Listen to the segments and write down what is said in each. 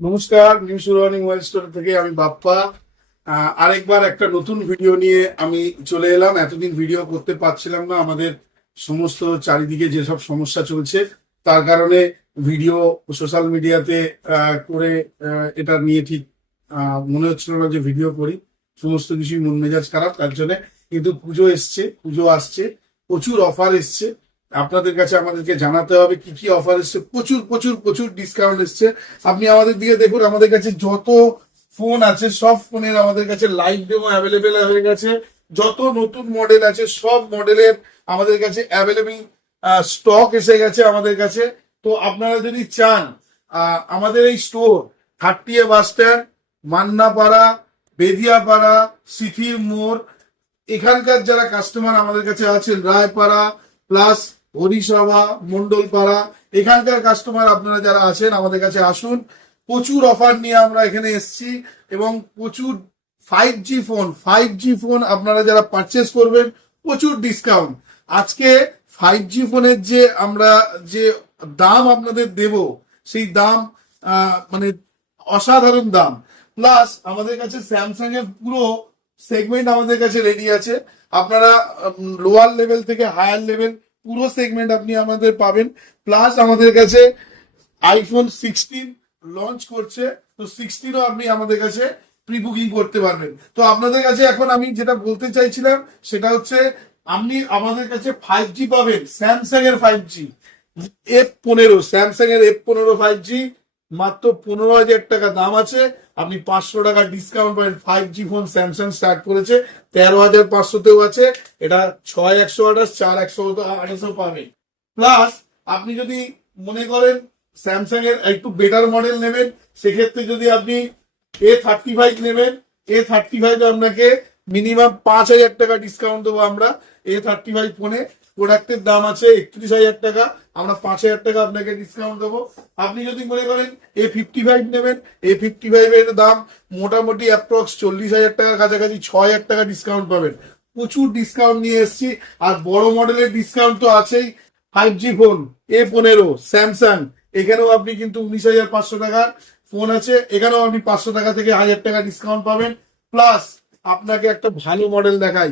নমস্কার, new Surbani mobile store থেকে আমি বাপ্পা। আরেকবার একটা নতুন ভিডিও নিয়ে আমি চলে এলাম। এতদিন ভিডিও করতে পারছিলাম না, আমাদের সমস্ত চারিদিকে যেসব সমস্যা চলছে তার কারণে ভিডিও সোশ্যাল মিডিয়াতে করে এটা নিয়ে ঠিক মনে হচ্ছিল না যে ভিডিও করি। সমস্ত কিছুই মন মেজাজ খারাপ তার জন্য। কিন্তু পুজো এসছে, পুজো আসছে, প্রচুর অফার এসছে। আপনাদের কাছে আমাদেরকে জানাতে হবে কি কি অফার এসছে। প্রচুর প্রচুর প্রচুর ডিসকাউন্ট এসছে। আপনি আমাদের দিকে দেখুন, আমাদের কাছে যত ফোন আছে সব ফোনের আমাদের কাছে লাইভ ডেমো অ্যাভেলেবেল হয়ে গেছে। যত নতুন মডেল আছে সব মডেলের আমাদের কাছে অ্যাভেলেবেল স্টক এসে গেছে আমাদের কাছে। তো আপনারা যদি চান, আমাদের এই store 30 bus stand, Mannapara, Bediyapara, সিথির মোড়, এখানকার যারা কাস্টমার আমাদের কাছে আছেন, রায়পাড়া প্লাস হরিসভা, মন্ডলপাড়া, এখানকার কাস্টমার আপনারা যারা আছেন আমাদের কাছে আসুন। প্রচুর অফার নিয়ে আমরা এখানে এসেছি এবং প্রচুর 5G ফোন আপনারা যারা পারচেস করবেন প্রচুর ডিসকাউন্ট। আজকে 5G ফোনের যে আমরা যে দাম আপনাদের দেব সেই দাম মানে অসাধারণ দাম। প্লাস আমাদের কাছে স্যামসাং এর পুরো সেগমেন্ট আমাদের কাছে রেডি আছে। আপনারা লোয়ার লেভেল থেকে হায়ার লেভেল পুরো সেগমেন্ট আপনি আমাদের পাবেন। প্লাস আমাদের কাছে আইফোন 16 লঞ্চ করছে, তো 16ও আপনি আমাদের কাছে প্রি বুকিং করতে পারবেন। তো আপনাদের কাছে এখন আমি যেটা বলতে চাইছিলাম সেটা হচ্ছে, আপনি আমাদের কাছে 5G পাবেন, স্যামসাং এর 5G F15, স্যামসাং এর F15 5G মাত্র 15,000 টাকা দাম আছে। আপনি 500 টাকা ডিসকাউন্ট পাবেন। 5G ফোন স্যামসাং স্টার্ট করেছে 13,500তেও আছে, এটা 6128, 4128 পাবেন। প্লাস আপনি যদি মনে করেন স্যামসাং এর একটু বেটার মডেল নেবেন, সেক্ষেত্রে যদি আপনি A35 নেবেন, A35 আপনাকে মিনিমাম 5,000 টাকা ডিসকাউন্ট দেবো আমরা। A35 ফোনে প্রোডাক্টের দাম আছে 31,000 টাকা, আমরা 5,000 টাকা আপনাকে ডিসকাউন্ট দেবো। আপনি যদি মনে করেন A55 নেবেন, A55 এর দাম মোটামুটি অ্যাপ্রক্স 40,000 টাকার কাছাকাছি, 6,000 টাকা ডিসকাউন্ট পাবেন। প্রচুর ডিসকাউন্ট নিয়ে এসেছি। আর বড় মডেলের ডিসকাউন্ট তো আছেই। 5G ফোন A15 স্যামসাং, এখানেও আপনি কিন্তু 19,500 টাকার ফোন আছে, এখানেও আপনি 500 টাকা থেকে 1,000 টাকা ডিসকাউন্ট পাবেন। প্লাস আপনাকে একটা ভালো মডেল দেখাই,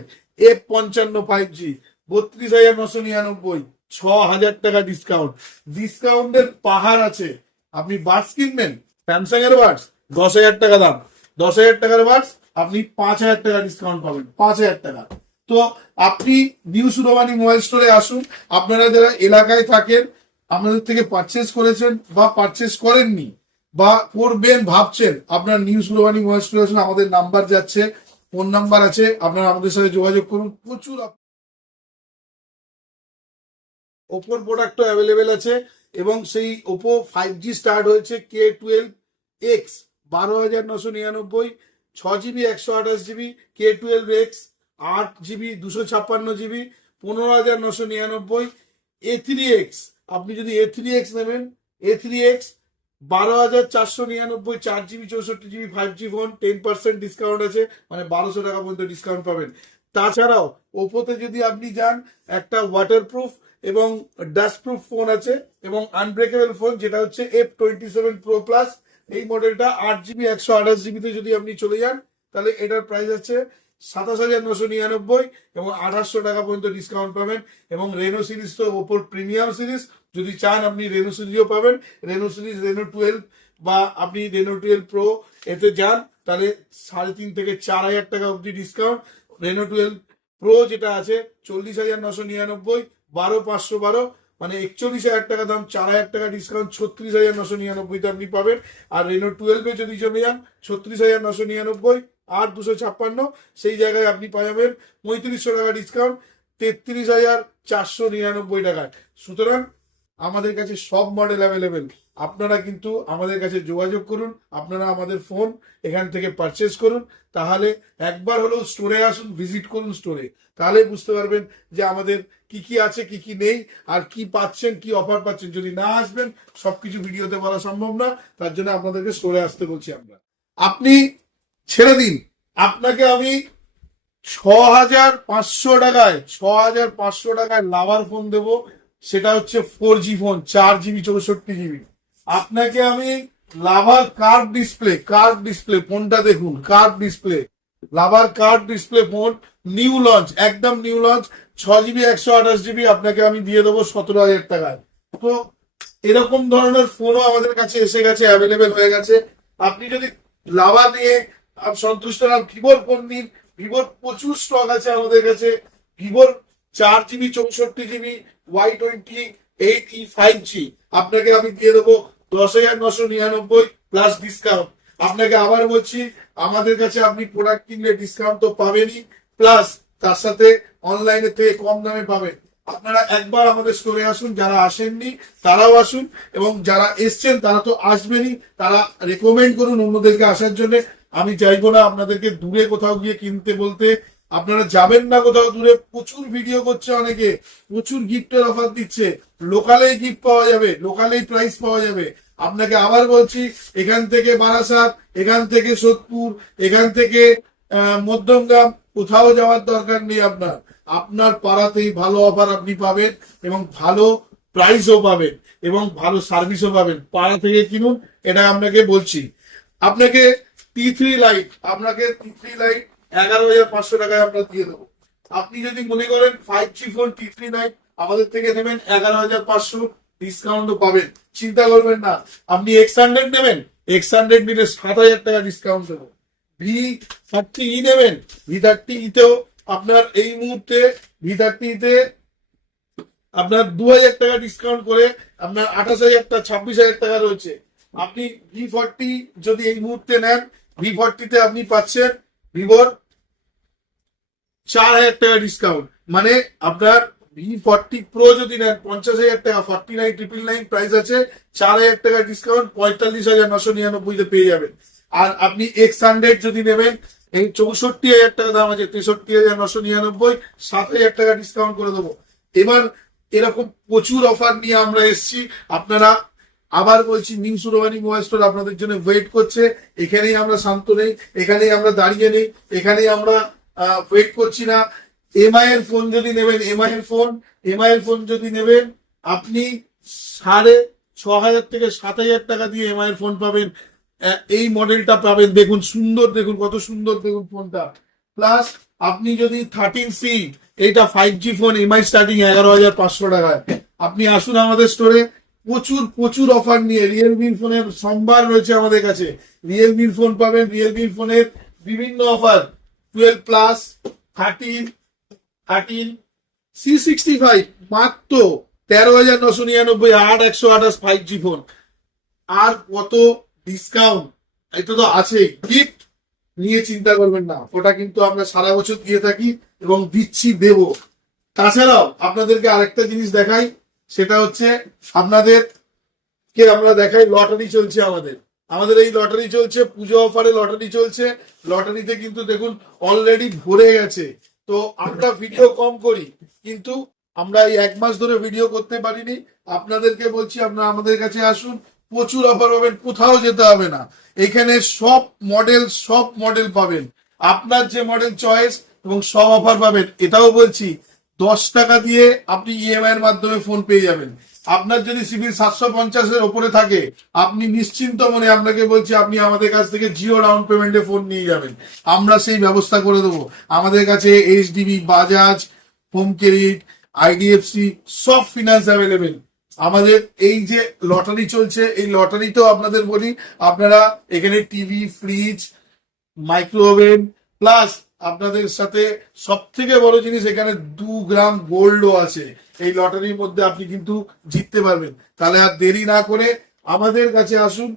F55 5G 32,999, 6,000 টাকা ডিসকাউন্ট। ডিসকাউন্টের পাহাড় আছে। আপনি বাডস কিনবেন, স্যামসাং এর বাডস 10,000 টাকা দাম, 10,000 টাকার বাডস আপনি 5,000 টাকা ডিসকাউন্ট পাবেন, 5,000 টাকা। তো আপনি নিউ সুরবানি মোবাইল স্টোরে আসুন। আপনারা যারা এলাকায় থাকেন, আপনাদের থেকে পারচেস করেছেন বা পারচেস করেননি বা করবেন ভাবছেন, আপনার নিউ সুরবানি মোবাইল স্টোরে আসুন। আমাদের নাম্বার যাচ্ছে, ফোন নাম্বার আছে, আপনারা আমাদের সাথে যোগাযোগ করুন। প্রচুর ওপোর প্রোডাক্টও অ্যাভেলেবেল আছে এবং সেই ওপো 5G স্টার্ট হয়েছে K12X 12,999, 6GB 128GB, K12X 8GB 256GB 15,999, A3X, আপনি যদি A3X নেবেন, A3X 12,499, 4GB 64GB 5G phone, 10% discount আছে, মানে 1,200 টাকা পর্যন্ত ডিসকাউন্ট পাবেন। তাছাড়াও ওপোতে যদি আপনি যান, একটা ওয়াটারপ্রুফ এবং ডাস্ট প্রুফ ফোন আছে এবং আনব্রেকেবল ফোন, যেটা হচ্ছে F27 Pro Plus। এই মডেলটা 8GB 128GBতে যদি আপনি চলে যান, তাহলে এটার প্রাইস আছে 27,999 এবং 2,800 টাকা পর্যন্ত ডিসকাউন্ট পাবেন। এবং রেনো সিরিজ তো ওপোর প্রিমিয়াম সিরিজ, যদি চান আপনি রেনো সিরিজও পাবেন। রেনো সিরিজ, রেনো 12 বা আপনি রেনো 12 প্রো এতে যান, তাহলে 3,500 থেকে 4,000 টাকা অবধি ডিসকাউন্ট। রেনো 12 প্রো যেটা আছে 40,999, 12,512, মানে 41,000 টাকা দাম, 4,000 টাকা ডিসকাউন্ট, 36,999 আপনি পাবেন। আর রেনো 12 যদি চলে যান, 36,999 আর 256, সেই জায়গায় আপনি পাবেন 3500 টাকা ডিসকাউন্ট, 33,499 টাকায়। সুতরাং আমাদের কাছে সব মডেল অ্যাভেলেবেল। আপনারা কিন্তু আমাদের কাছে যোগাযোগ করুন, আপনারা আমাদের ফোন এখান থেকে পারচেস করুন। তাহলে একবার হলেও স্টোরে আসুন, ভিজিট করুন স্টোরে, তাহলে বুঝতে পারবেন যে আমাদের কি কি আছে, কি কি নেই, আর কি পাচ্ছেন, কি অফার পাচ্ছেন। যদি না আসবেন, সবকিছু ভিডিওতে বলা সম্ভব না, তার জন্য আপনাদেরকে স্টোরে আসতে বলছি আমরা। আপনি ছেড়ে দিন, আপনাকে আমি 6,500 টাকায়, 6,500 টাকায় লাভার ফোন দেবো। সেটা হচ্ছে 4G ফোন, 4GB 64GB। আপনাকে আমি লাভার কার্ভ ডিসপ্লে ফোনটা দেখুন, curve display, lover curve display phone, new launch, একদম নিউ লঞ্চ, 6 GB 128 GB আপনাকে আমি দিয়ে দেবো 17,000 টাকায়। তো এরকম ধরনের ফোনও আমাদের কাছে এসে গেছে, অ্যাভেলেবেল হয়ে গেছে। আপনি যদি লাভা নিয়ে সন্তুষ্ট না, ভিভোর ফোন নিন, ভিভোর প্রচুর স্টক আছে আমাদের কাছে। ভিভোর 4 GB 64 GB Y28E 5G আপনাকে আমি দিয়ে দেবো 10,999 প্লাস ডিসকাউন্ট। আপনাকে আবার বলছি, আমাদের কাছে আপনি প্রোডাক্ট কিনলে ডিসকাউন্ট তো পাবেনই, প্লাস তার সাথে অনলাইনে থেকে কম দামে পাবেন। আপনারা একবার আমাদের স্টোরে আসুন, যারা আসেননি তারাও আসুন, এবং যারা এসছেন তারা তো আসবেনই, তারা রেকমেন্ড করুন অন্যদেরকে আসার জন্য। আমি চাইবো না আপনাদেরকে দূরে কোথাও গিয়ে কিনতে বলতে, আপনারা যাবেন না কোথাও দূরে। প্রচুর ভিডিও করছে অনেকে, প্রচুর গিফটের অফার দিচ্ছে, লোকালেই গিফট পাওয়া যাবে, লোকালেই প্রাইস পাওয়া যাবে। আপনাকে আবার বলছি, এখান থেকে বারাসাত, এখান থেকে সোদপুর, এখান থেকে মধ্যমগ্রাম, কোথাও যাওয়ার দরকার নেই। আপনার আপনার পাড়াতেই ভালো অফার আপনি পাবেন, এবং ভালো প্রাইসও পাবেন, এবং ভালো সার্ভিসও পাবেন। পাড়া থেকে কিনুন, এটা আপনাকে বলছি। আপনাকে T3 লাইট, আপনাকে T3 লাইট 11,500 টাকায় আমরা দিয়ে দেবো। আপনি যদি মনে করেন 5G ফোন T3 লাইট আমাদের থেকে নেবেন 11,500, ডিসকাউন্টও পাবেন, চিন্তা করবেন না। আপনি X100 নেবেন, X100 নিলে 7,000 টাকা ডিসকাউন্ট দেবো। V30E নেবেন, V30E তেও আপনার এই মুহূর্তে V30E তে আপনার 2,000 টাকা ডিসকাউন্ট করে আপনার 28,000 টাকা 26,000 টাকা রয়েছে। আপনি V40 যদি এই মুহূর্তে নেন, V40 তে আপনি পাচ্ছেন ভিভোর 4,000 টাকা ডিসকাউন্ট। মানে আপনার V40 প্রো যদি নেন 50,000 টাকা, 49,999 প্রাইস আছে, 4,000 টাকা ডিসকাউন্ট 45,999 তে পেয়ে যাবেন। আর আপনি X100 যদি নেবেন, এই 64,000 টাকা দাম আছে, 63,999, 7,000 টাকা ডিসকাউন্ট করে দেবো। এবার এরকম প্রচুর অফার নিয়ে আমরা এসেছি। আপনারা, আবার বলছি, নিউ সুরবানি মোবাইল স্টোর আপনাদের জন্য ওয়েট করছে। এখানেই আমরা শান্ত নেই, এখানেই আমরা দাঁড়িয়ে নেই, এখানেই আমরা ওয়েট করছি না। এমআই এর ফোন যদি নেবেন, এমআই এর ফোন যদি নেবেন, আপনি 6,500 থেকে 7,000 টাকা দিয়ে এমআই এর ফোন পাবেন। এই মডেলটা পাবেন, দেখুন সুন্দর, দেখুন কত সুন্দর, দেখুন ফোনটা। প্লাস আপনি যদি 13C, এইটা 5G ফোন, এমআই স্টার্টিং 11,500 টাকায়। আপনি আসুন আমাদের স্টোরে, প্রচুর প্রচুর অফার নিয়ে। রিয়েলমির ফোনের সম্ভার রয়েছে আমাদের কাছে, রিয়েলমির ফোন পাবেন, রিয়েলমির ফোনের বিভিন্ন অফার, 12 প্লাস, 13 C65 মাত্র 13,999, 8/128 5G ফোন। আর কত ডিসকাউন্ট, এটা তো আছে। গিফট নিয়ে চিন্তা করবেন না, ওটা কিন্তু আমরা সারা বছর দিয়ে থাকি এবং দিচ্ছি, দেব। তাছাড়াও আপনাদেরকে আরেকটা জিনিস দেখাই, সেটা হচ্ছে আপনাদেরকে আমরা দেখাই, লটারি চলছে আমাদের এই লটারি চলছে, পুজো অফারে লটারি চলছে। লটারিতে কিন্তু দেখুন অলরেডি ভরে গেছে। তো আমরা ভিডিও কম করি, কিন্তু আমরা এই 1 মাস ধরে ভিডিও করতে পারিনি। আপনাদেরকে বলছি, আপনারা আমাদের কাছে আসুন, প্রচুর অফার পাবেন, কোথাও যেতে হবে না। এখানে সব মডেল পাবেন, আপনার যে মডেল চয়েস, এবং সব অফার পাবেন। এটাও বলছি, 10 টাকা দিয়ে আপনি ইএমআই এর মাধ্যমে ফোন পেয়ে যাবেন। আপনার যদি সিভিল 750-এর ওপরে থাকে, আপনি নিশ্চিন্ত মনে, আপনাকে বলছি, আপনি আমাদের কাছ থেকে জিরো ডাউন পেমেন্টে ফোন নিয়ে যাবেন, আমরা সেই ব্যবস্থা করে দেবো। আমাদের কাছে HDB, Bajaj, home credit, IDFC সব ফিনান্স অ্যাভেলেবেল। আমাদের এই যে লটারি চলছে, এই লটারিতেও আপনাদের বলি, আপনারা এখানে টিভি, ফ্রিজ, মাইক্রোওভেন, প্লাস আপনাদের সাথে সব থেকে বড় জিনিস, এখানে 2 গ্রাম গোল্ডও আছে। এই লটারির মধ্যে আপনি কিন্তু জিততে পারবেন। তাহলে আর দেরি না করে আমাদের কাছে আসুন।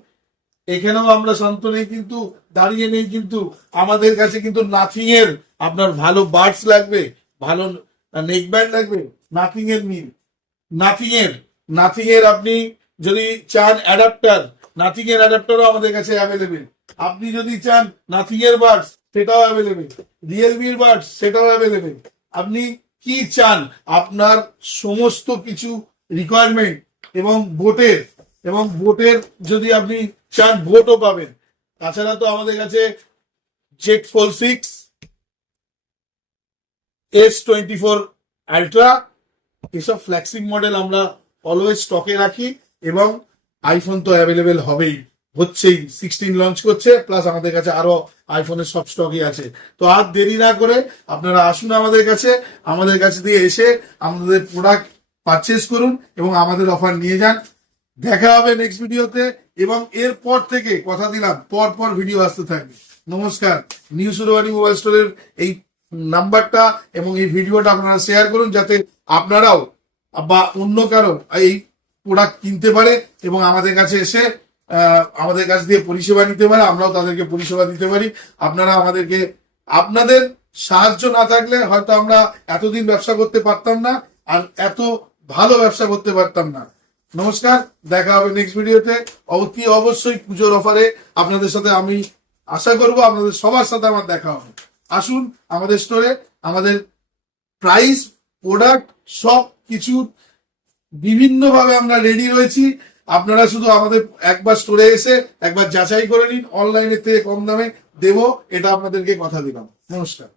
এখানেও আমরা শান্ত নেই, কিন্তু দাঁড়িয়ে নেই, কিন্তু আমাদের কাছে কিন্তু নাথিং এর, আপনার ভালো বাডস লাগবে, ভালো নেক ব্যান্ড লাগবে, নাথিং এর মিল, নাথিং এর আপনি যদি চান অ্যাডাপ্টার, নাথিং এর অ্যাডাপ্টারও আমাদের কাছে অ্যাভেলেবেল। আপনি যদি চান নাথিং এর বাডস, সেটাও অ্যাভেলেবেল। রিয়েলমির বাডস, সেটাও অ্যাভেলেবেল। আপনি কি চান, আপনার সমস্ত কিছু রিকোয়ারমেন্ট, এবং বোটের যদি আপনি চান, বোটও পাবেন। তাছাড়া তো আমাদের কাছে জেট ফোল্ড 6, S24 আলট্রা, এসব ফ্ল্যাগশিপ মডেল আমরা অলওয়েজ স্টকে রাখি, এবং আইফোন তো অ্যাভেলেবেল হবেই। হচ্ছেই, 16 লঞ্চ করছে, প্লাস আমাদের কাছে আরো আইফোনের সব স্টকই আছে। তো আর দেরি না করে আপনারা আসুন আমাদের কাছে দিয়ে এসে আমাদের প্রোডাক্ট পারচেস করুন এবং আমাদের অফার নিয়ে যান। দেখা হবে নেক্সট ভিডিওতে, এবং এরপর থেকে কথা দিলাম পর পর ভিডিও আসতে থাকবে। নমস্কার। নিউ সুরবানি মোবাইল স্টোরের এই নাম্বারটা এবং এই ভিডিওটা আপনারা শেয়ার করুন, যাতে আপনারাও বা অন্য কারো এই প্রোডাক্ট কিনতে পারে এবং আমাদের কাছে এসে আমাদের কাছ দিয়ে পরিষেবা নিতে পারে, আমরাও তাদেরকে পরিষেবা দিতে পারি। আপনারা আমাদেরকে, আপনাদের সাহায্য না থাকলে হয়তো আমরা এতদিন ব্যবসা করতে পারতাম না, আর এত ভালো ব্যবসা করতে পারতাম না। নমস্কার, দেখা হবে নেক্সট ভিডিওতে। অতি অবশ্যই পুজোর অফারে আপনাদের সাথে আমি আশা করব আপনাদের সবার সাথে আমার দেখা হবে। আসুন আমাদের স্টোরে, আমাদের প্রাইস, প্রোডাক্ট সব কিছু বিভিন্নভাবে আমরা রেডি রয়েছি। আপনারা শুধু আমাদের একবার স্টোরে এসে একবার যাচাই করে নিন, অনলাইনের থেকে কম দামে দেবো, এটা আপনাদেরকে কথা দিলাম। নমস্কার।